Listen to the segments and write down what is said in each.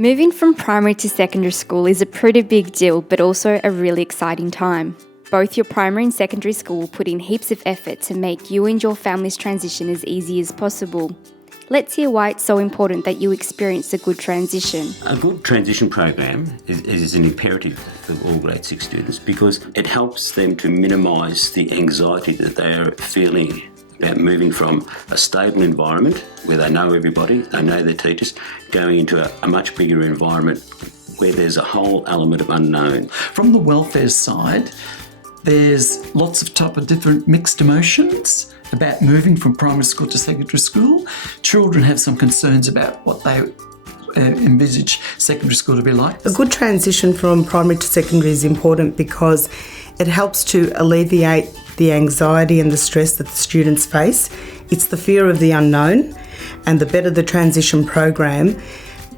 Moving from primary to secondary school is a pretty big deal, but also a really exciting time. Both your primary and secondary school will put in heaps of effort to make you and your family's transition as easy as possible. Let's hear why it's so important that you experience a good transition. A good transition program is an imperative for all grade 6 students because it helps them to minimise the anxiety that they are feeling about moving from a stable environment where they know everybody, they know their teachers, going into a much bigger environment where there's a whole element of unknown. From the welfare side, there's lots of type of different mixed emotions about moving from primary school to secondary school. Children have some concerns about what they envisage secondary school to be like. A good transition from primary to secondary is important because it helps to alleviate the anxiety and the stress that the students face. It's the fear of the unknown, and the better the transition program,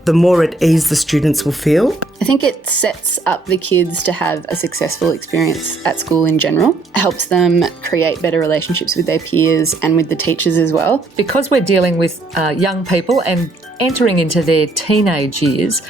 the more at ease the students will feel. I think it sets up the kids to have a successful experience at school in general. It helps them create better relationships with their peers and with the teachers as well. Because we're dealing with young people and entering into their teenage years,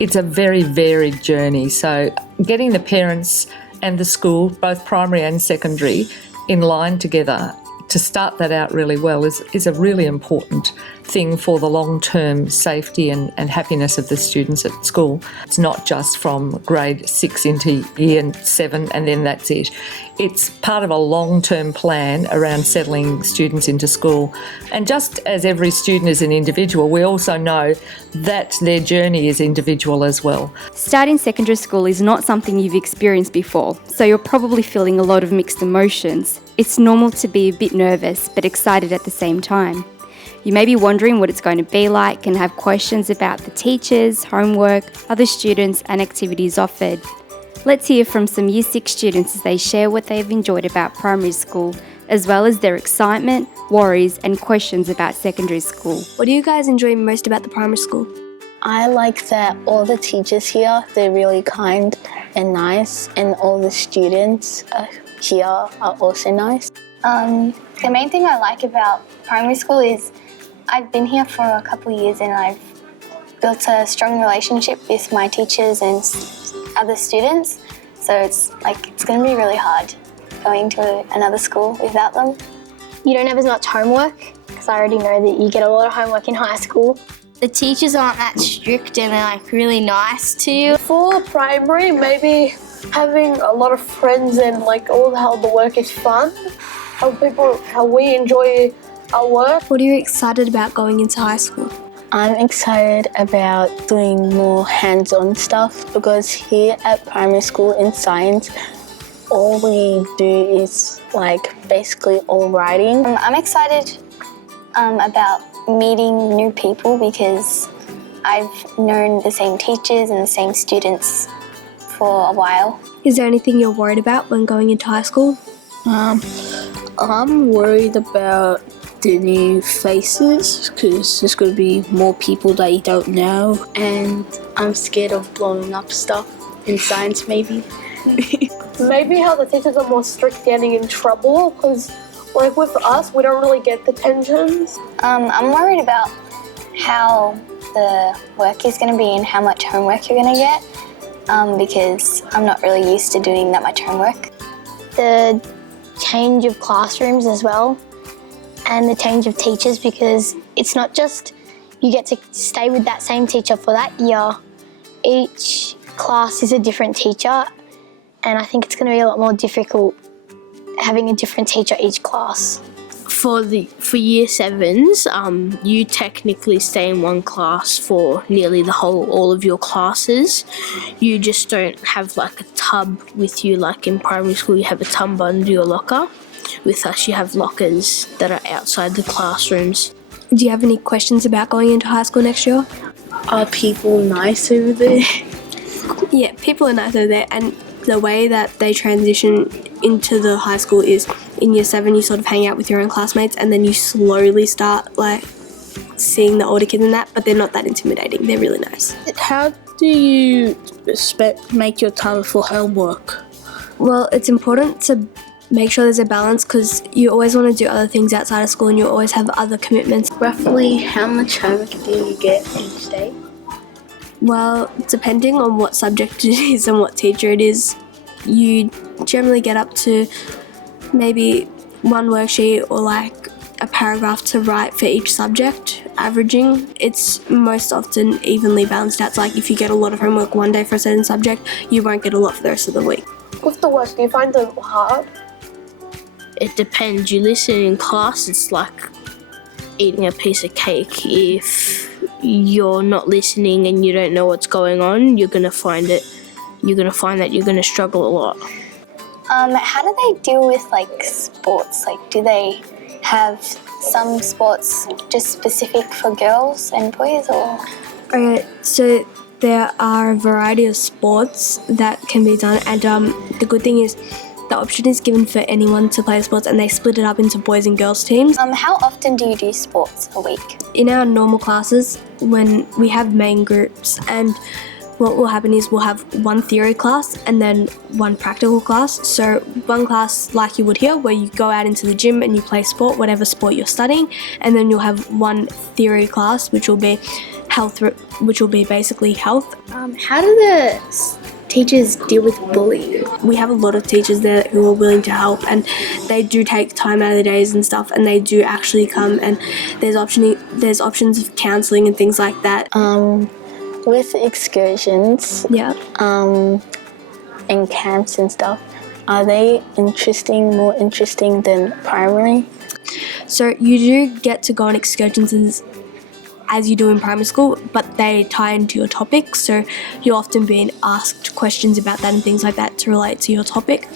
it's a very varied journey. So getting the parents and the school, both primary and secondary, in line together to start that out really well is a really important thing for the long-term safety and happiness of the students at school. It's not just from grade 6 into year 7 and then that's it. It's part of a long-term plan around settling students into school. And just as every student is an individual, we also know that their journey is individual as well. Starting secondary school is not something you've experienced before, so you're probably feeling a lot of mixed emotions. It's normal to be a bit nervous, but excited at the same time. You may be wondering what it's going to be like and have questions about the teachers, homework, other students and activities offered. Let's hear from some Year 6 students as they share what they've enjoyed about primary school, as well as their excitement, worries and questions about secondary school. What do you guys enjoy most about the primary school? I like that all the teachers here, they're really kind and nice, and all the students here are also nice. The main thing I like about primary school is I've been here for a couple of years and I've built a strong relationship with my teachers and other students. So it's going to be really hard going to another school without them. You don't have as much homework because I already know that you get a lot of homework in high school. The teachers aren't that strict and they're really nice to you. For primary, maybe having a lot of friends and how the work is fun, how we enjoy our work. What are you excited about going into high school? I'm excited about doing more hands-on stuff because here at primary school in science, all we do is basically all writing. I'm excited about meeting new people because I've known the same teachers and the same students for a while. Is there anything you're worried about when going into high school? I'm worried about the new faces because there's going to be more people that you don't know, and I'm scared of blowing up stuff in science maybe. Maybe how the teachers are more strict getting in trouble because with us we don't really get detentions. I'm worried about how the work is going to be and how much homework you're going to get because I'm not really used to doing that much homework. The change of classrooms as well, and the change of teachers, because it's not just you get to stay with that same teacher for that year. Each class is a different teacher, and I think it's going to be a lot more difficult having a different teacher each class. For year 7s, you technically stay in one class for nearly all of your classes. You just don't have a tub with you like in primary school. You have a tub under your locker. With us, you have lockers that are outside the classrooms. Do you have any questions about going into high school next year? Are people nice over there? Yeah, people are nice over there, and the way that they transition into the high school is in year 7 you sort of hang out with your own classmates and then you slowly start seeing the older kids and that, but they're not that intimidating. They're really nice. How do you make your time for homework? Well, it's important to make sure there's a balance because you always want to do other things outside of school and you always have other commitments. Roughly how much homework do you get each day? Well, depending on what subject it is and what teacher it is, you generally get up to maybe one worksheet or like a paragraph to write for each subject, averaging. It's most often evenly balanced out. It's like if you get a lot of homework one day for a certain subject, you won't get a lot for the rest of the week. With the work, do you find it hard? It depends. You listen in class, it's like eating a piece of cake. If you're not listening and you don't know what's going on, you're gonna find that you're gonna struggle a lot. How do they deal with like sports? Like, do they have some sports just specific for girls and boys, or? So there are a variety of sports that can be done, and the good thing is the option is given for anyone to play sports, and they split it up into boys and girls teams. How often do you do sports a week? In our normal classes, when we have main groups, and what will happen is we'll have one theory class and then one practical class. So one class like you would here, where you go out into the gym and you play sport, whatever sport you're studying, and then you'll have one theory class, which will be health, which will be basically health. How do the teachers deal with bullying? We have a lot of teachers there who are willing to help, and they do take time out of their days and stuff, and they do actually come, and there's options of counselling and things like that. With excursions, and camps and stuff, are they more interesting than primary? So you do get to go on excursions as you do in primary school, but they tie into your topic, so you're often being asked questions about that and things like that to relate to your topic.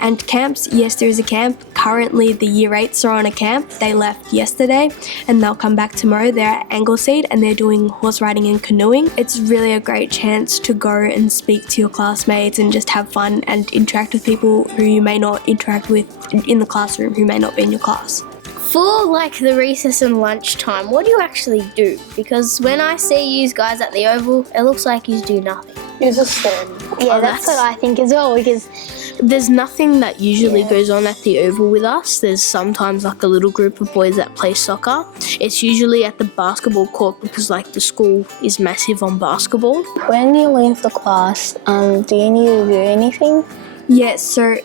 And camps, yes, there is a camp. Currently the year 8s are on a camp. They left yesterday and they'll come back tomorrow. They're at Anglesey and they're doing horse riding and canoeing. It's really a great chance to go and speak to your classmates and just have fun and interact with people who you may not interact with in the classroom, who may not be in your class. For like the recess and lunchtime, what do you actually do? Because when I see you guys at the Oval, it looks like you do nothing. You just stand. Yeah, that's what I think as well, because there's nothing that usually goes on at the Oval with us. There's sometimes like a little group of boys that play soccer. It's usually at the basketball court because like the school is massive on basketball. When you leave the class, do you need to do anything? Yes, so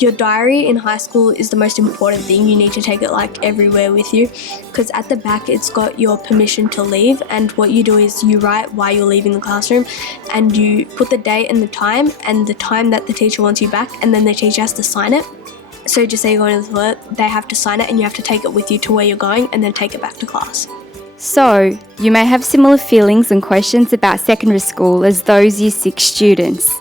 your diary in high school is the most important thing. You need to take it like everywhere with you, because at the back it's got your permission to leave, and what you do is you write why you're leaving the classroom and you put the date and the time that the teacher wants you back, and then the teacher has to sign it. So just say you're going to the toilet, they have to sign it and you have to take it with you to where you're going and then take it back to class. So, you may have similar feelings and questions about secondary school as those Year 6 students.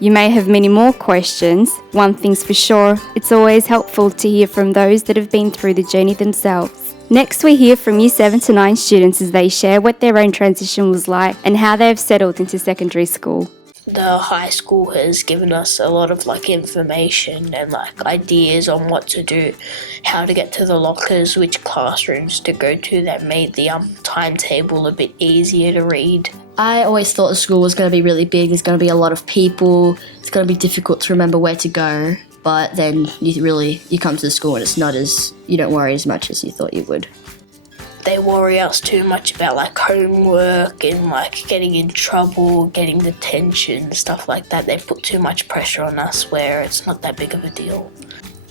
You may have many more questions. One thing's for sure, it's always helpful to hear from those that have been through the journey themselves. Next, we hear from Year 7 to 9 students as they share what their own transition was like and how they have settled into secondary school. The high school has given us a lot of like information and like ideas on what to do, how to get to the lockers, which classrooms to go to. That made the timetable a bit easier to read. I always thought the school was going to be really big. There's going to be a lot of people. It's going to be difficult to remember where to go. But then you come to the school and you don't worry as much as you thought you would. They worry us too much about like homework and like getting in trouble, getting detention, stuff like that. They put too much pressure on us where it's not that big of a deal.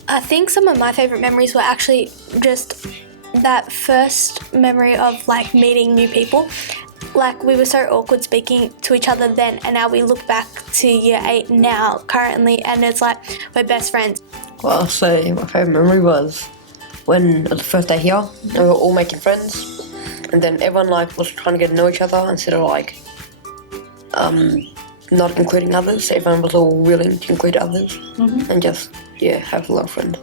I think some of my favourite memories were actually just that first memory of like meeting new people. Like we were so awkward speaking to each other then, and now we look back to year 8 now currently, and it's like we're best friends. Well, I'll say my favourite memory was when the first day here, we were all making friends, and then everyone like was trying to get to know each other instead of like not including others. Everyone was all willing to include others and just have a lot of friends.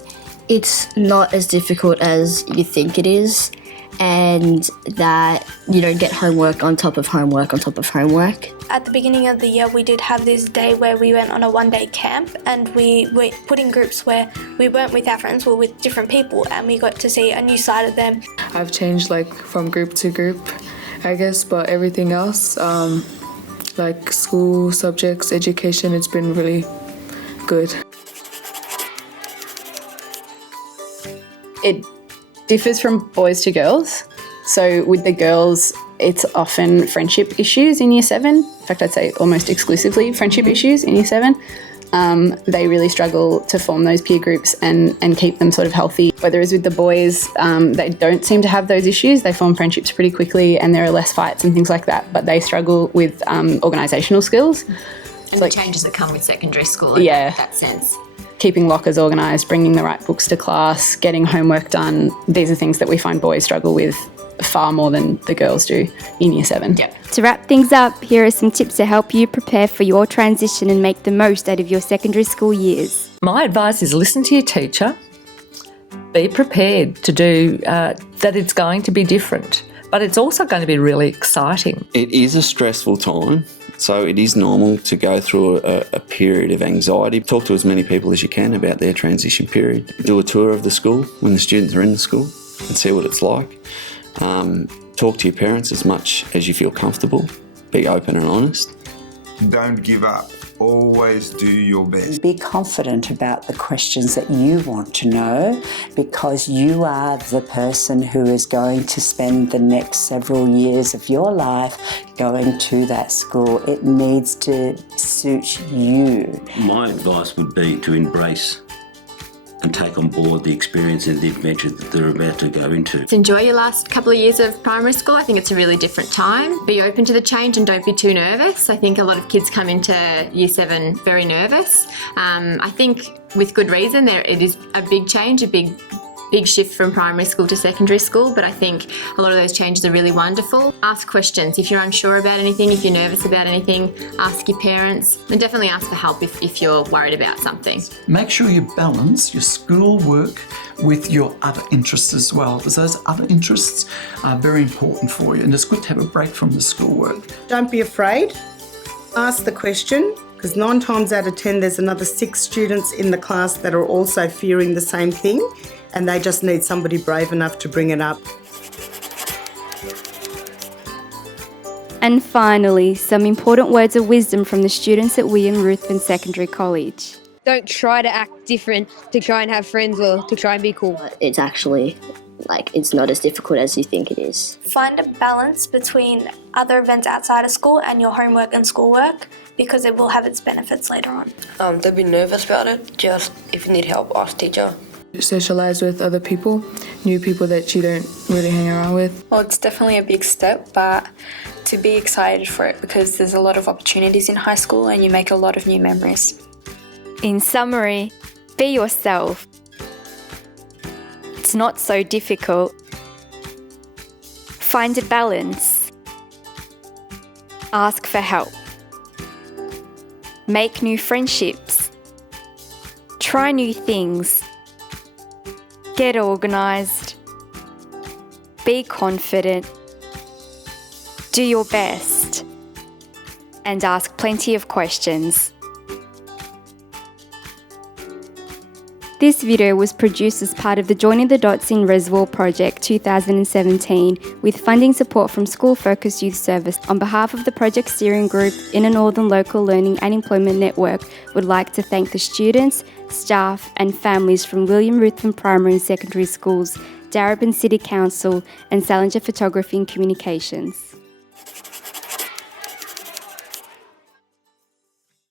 It's not as difficult as you think it is, and that you don't get homework on top of homework on top of homework. At the beginning of the year, we did have this day where we went on a one-day camp, and we were put in groups where we weren't with our friends, we were with different people, and we got to see a new side of them. I've changed like from group to group, I guess, but everything else, like school subjects, education, it's been really good. It differs from boys to girls. So with the girls, it's often friendship issues in Year 7. In fact, I'd say almost exclusively friendship issues in Year 7. They really struggle to form those peer groups and keep them sort of healthy. Whereas with the boys, they don't seem to have those issues. They form friendships pretty quickly and there are less fights and things like that, but they struggle with organisational skills. And the changes that come with secondary school in that sense. Keeping lockers organised, bringing the right books to class, getting homework done. These are things that we find boys struggle with far more than the girls do in Year 7. Yeah. To wrap things up, here are some tips to help you prepare for your transition and make the most out of your secondary school years. My advice is listen to your teacher. Be prepared to do that. It's going to be different, but it's also going to be really exciting. It is a stressful time, so it is normal to go through a period of anxiety. Talk to as many people as you can about their transition period. Do a tour of the school when the students are in the school and see what it's like. Talk to your parents as much as you feel comfortable. Be open and honest. Don't give up. Always do your best. Be confident about the questions that you want to know, because you are the person who is going to spend the next several years of your life going to that school. It needs to suit you. My advice would be to embrace and take on board the experience and the adventure that they're about to go into. Enjoy your last couple of years of primary school. I think it's a really different time. Be open to the change and don't be too nervous. I think a lot of kids come into Year 7 very nervous. I think with good reason. It is a big change, a big shift from primary school to secondary school, but I think a lot of those changes are really wonderful. Ask questions. If you're unsure about anything, if you're nervous about anything, ask your parents, and definitely ask for help if you're worried about something. Make sure you balance your school work with your other interests as well, because those other interests are very important for you, and it's good to have a break from the schoolwork. Don't be afraid. Ask the question, because 9 times out of 10 there's another 6 students in the class that are also fearing the same thing, and they just need somebody brave enough to bring it up. And finally, some important words of wisdom from the students at William Ruthven Secondary College. Don't try to act different to try and have friends or to try and be cool. It's actually, it's not as difficult as you think it is. Find a balance between other events outside of school and your homework and schoolwork, because it will have its benefits later on. Don't be nervous about it. Just if you need help, ask teacher. Socialise with other people, new people that you don't really hang around with. Well, it's definitely a big step, but to be excited for it, because there's a lot of opportunities in high school and you make a lot of new memories. In summary, be yourself. It's not so difficult. Find a balance. Ask for help. Make new friendships. Try new things. Get organised. Be confident. Do your best. And ask plenty of questions. This video was produced as part of the Joining the Dots in Reservoir Project 2017 with funding support from School Focused Youth Service. On behalf of the project steering group, Inner Northern Local Learning and Employment Network, would like to thank the students, staff and families from William Ruthven Primary and Secondary Schools, Darebin City Council and Salinger Photography and Communications.